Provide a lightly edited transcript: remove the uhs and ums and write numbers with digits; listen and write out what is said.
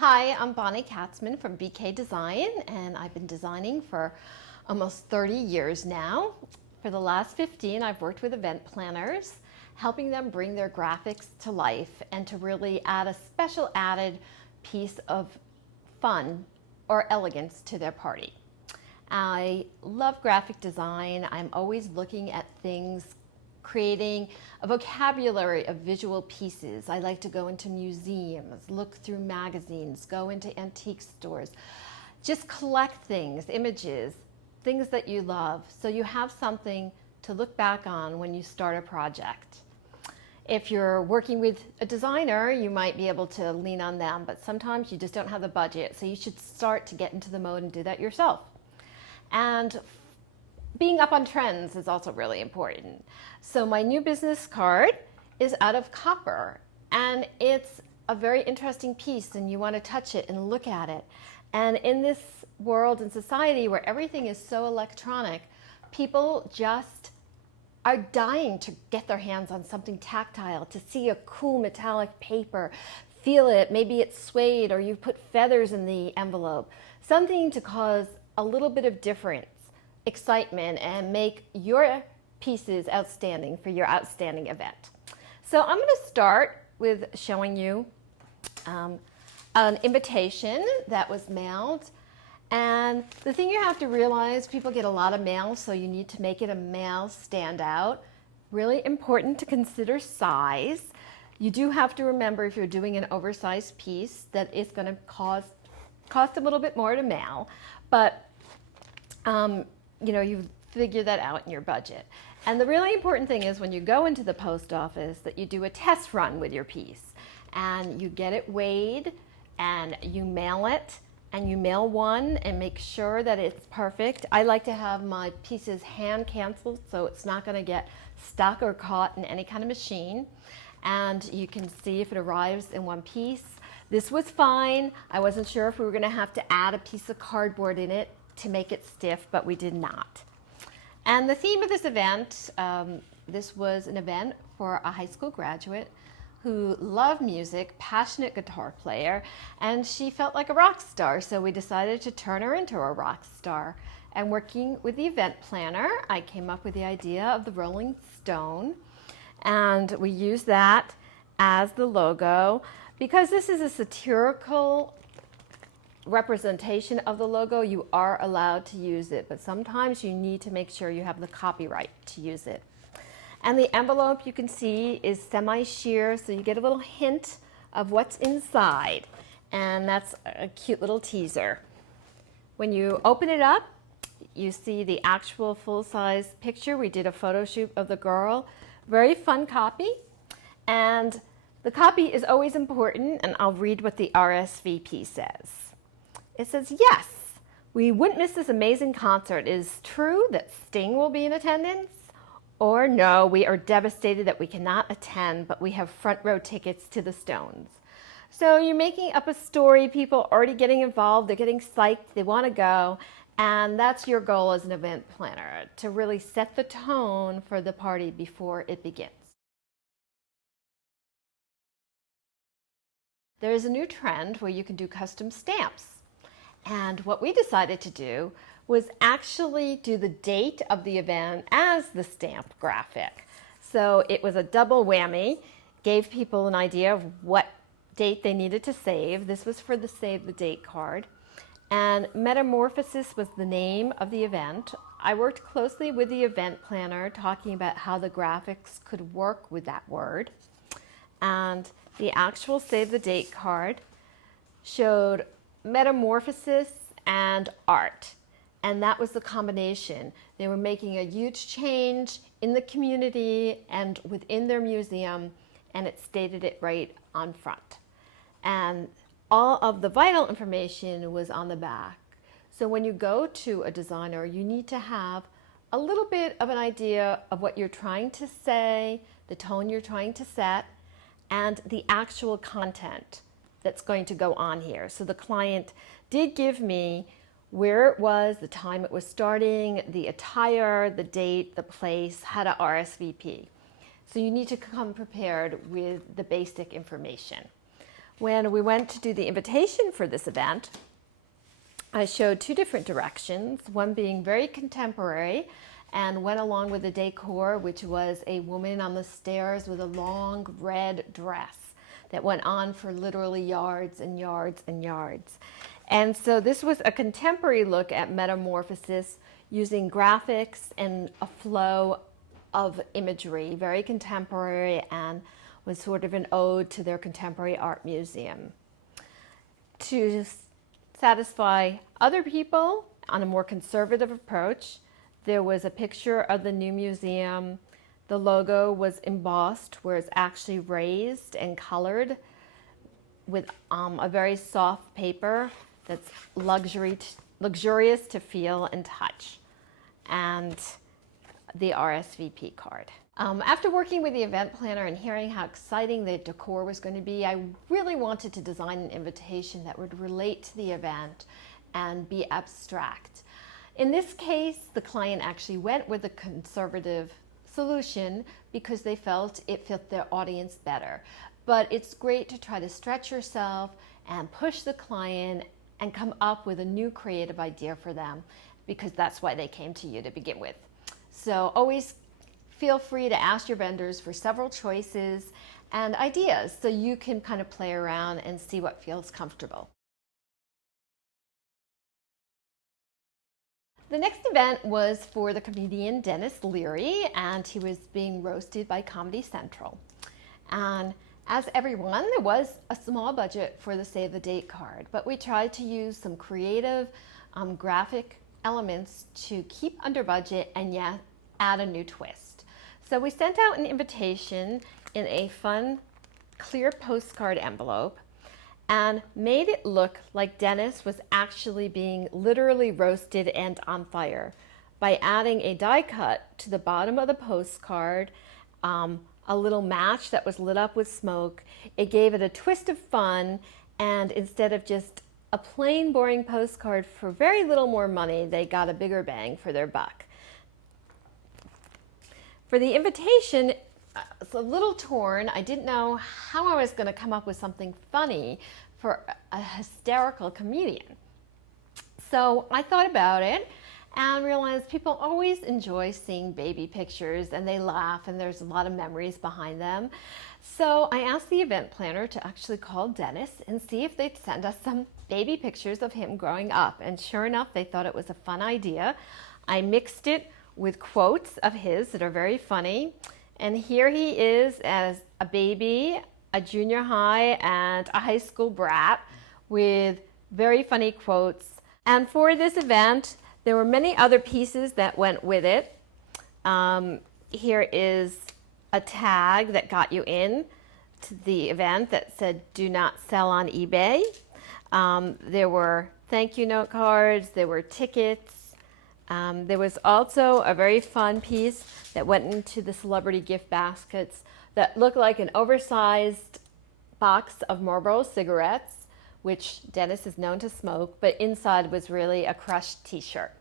Hi, I'm Bonnie Katzman from BK Design, and I've been designing for almost 30 years now. For the last 15, I've worked with event planners, helping them bring their graphics to life and to really add a special added piece of fun or elegance to their party. I love graphic design. I'm always looking at things, creating a vocabulary of visual pieces. I like to go into museums, look through magazines, go into antique stores, just collect things, images, things that you love, so you have something to look back on when you start a project. If you're working with a designer, you might be able to lean on them, but sometimes you just don't have the budget, so you should start to get into the mode and do that yourself. And being up on trends is also really important. So my new business card is out of copper, and it's a very interesting piece, and you want to touch it and look at it. And in this world and society where everything is so electronic, people just are dying to get their hands on something tactile, to see a cool metallic paper, feel it, maybe it's suede or you put feathers in the envelope, something to cause a little bit of difference, excitement, and make your pieces outstanding for your outstanding event. So I'm going to start with showing you an invitation that was mailed. And the thing you have to realize, people get a lot of mail, so you need to make it a mail standout. Really important to consider size. You do have to remember, if you're doing an oversized piece, that it's going to cost a little bit more to mail, but you figure that out in your budget. And the really important thing is when you go into the post office that you do a test run with your piece and you get it weighed and you mail it, and you mail one and make sure that it's perfect. I like to have my pieces hand canceled so it's not going to get stuck or caught in any kind of machine. And you can see if it arrives in one piece. This was fine. I wasn't sure if we were going to have to add a piece of cardboard in it to make it stiff, but we did not. And the theme of this event, this was an event for a high school graduate who loved music, passionate guitar player, and she felt like a rock star, so we decided to turn her into a rock star. And working with the event planner, I came up with the idea of the Rolling Stone, and we used that as the logo. Because this is a satirical representation of the logo, you are allowed to use it, but sometimes you need to make sure you have the copyright to use it. And the envelope, you can see, is semi-sheer, so you get a little hint of what's inside. And that's a cute little teaser. When you open it up, you see the actual full-size picture. We did a photo shoot of the girl. Very fun copy. And the copy is always important, and I'll read what the RSVP says. It says, "Yes, we wouldn't miss this amazing concert. It is true that Sting will be in attendance? Or no, we are devastated that we cannot attend, but we have front row tickets to the Stones." So you're making up a story, people are already getting involved, they're getting psyched, they want to go, and that's your goal as an event planner, to really set the tone for the party before it begins. There is a new trend where you can do custom stamps. And what we decided to do was actually do the date of the event as the stamp graphic. So it was a double whammy, gave people an idea of what date they needed to save. This was for the Save the Date card. And Metamorphosis was the name of the event. I worked closely with the event planner, talking about how the graphics could work with that word. And the actual Save the Date card showed metamorphosis and art. And that was the combination. They were making a huge change in the community and within their museum, and it stated it right on front. And all of the vital information was on the back. So when you go to a designer, you need to have a little bit of an idea of what you're trying to say, the tone you're trying to set, and the actual content that's going to go on here. So the client did give me where it was, the time it was starting, the attire, the date, the place, how to RSVP. So you need to come prepared with the basic information. When we went to do the invitation for this event, I showed two different directions, one being very contemporary and went along with the decor, which was a woman on the stairs with a long red dress that went on for literally yards and yards and yards. And so this was a contemporary look at metamorphosis using graphics and a flow of imagery, very contemporary, and was sort of an ode to their contemporary art museum. To satisfy other people on a more conservative approach, there was a picture of the new museum. The logo was embossed, where it's actually raised and colored with a very soft paper that's luxurious to feel and touch, and the RSVP card. After working with the event planner and hearing how exciting the decor was going to be, I really wanted to design an invitation that would relate to the event and be abstract. In this case, the client actually went with a conservative solution because they felt it fit their audience better. But it's great to try to stretch yourself and push the client and come up with a new creative idea for them, because that's why they came to you to begin with. So always feel free to ask your vendors for several choices and ideas so you can kind of play around and see what feels comfortable. The next event was for the comedian Denis Leary, and he was being roasted by Comedy Central. And as everyone, there was a small budget for the save the date card, but we tried to use some creative graphic elements to keep under budget and yet add a new twist. So we sent out an invitation in a fun, clear postcard envelope and made it look like Denis was actually being literally roasted and on fire by adding a die cut to the bottom of the postcard, a little match that was lit up with smoke. It gave it a twist of fun, and instead of just a plain boring postcard for very little more money, they got a bigger bang for their buck. For the invitation, it's a little torn. I didn't know how I was going to come up with something funny for a hysterical comedian. So I thought about it and realized people always enjoy seeing baby pictures, and they laugh, and there's a lot of memories behind them. So I asked the event planner to actually call Denis and see if they'd send us some baby pictures of him growing up. And sure enough, they thought it was a fun idea. I mixed it with quotes of his that are very funny. And here he is as a baby, a junior high, and a high school brat with very funny quotes. And for this event, there were many other pieces that went with it. Here is a tag that got you in to the event that said, "Do not sell on eBay." There were thank you note cards, there were tickets. There was also a very fun piece that went into the celebrity gift baskets that looked like an oversized box of Marlboro cigarettes, which Denis is known to smoke, but inside was really a crushed t-shirt.